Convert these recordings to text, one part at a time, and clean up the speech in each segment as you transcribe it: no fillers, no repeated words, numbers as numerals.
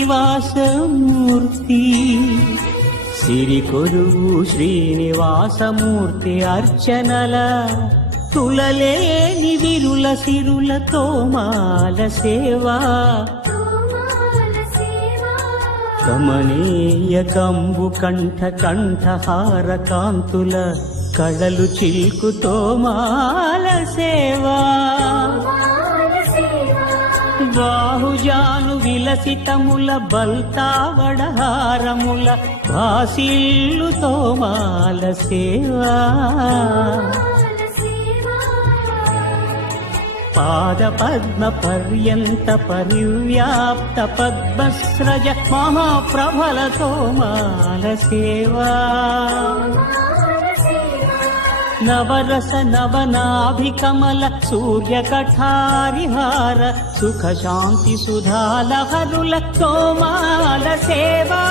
శ్రీనివాసమూర్తి సిరికొలువు శ్రీనివాసమూర్తి అర్చనల తులలేని విరుల సిరుల తోమాల సేవా కమనీయ కంబు కంఠ కంఠహార కాంతుల కళలు చిల్కు తోమాల సేవా బాహుజాను విలసితముల బల్తావడహారముల భాసిల్లు తోమాల సేవా పాద పద్మ పర్యంత పరివ్యాప్త పద్మస్రజ మహాప్రభల తోమాల సేవా నవరస నవనాభికమల సూర్యకఠారిహార సుఖ శాంతి సుధాలహరుల తోమాల సేవా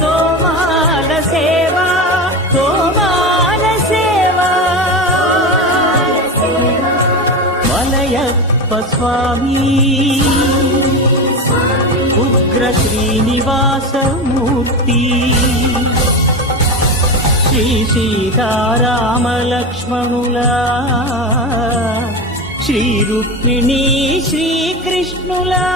తోమాల సేవా తోమాల సేవా మలయప్ప స్వామి ఉగ్ర శ్రీనివాసమూర్తి శ్రీ సీతారామలక్ష్మణులా శ్రీ రుక్మిణీ శ్రీకృష్ణులా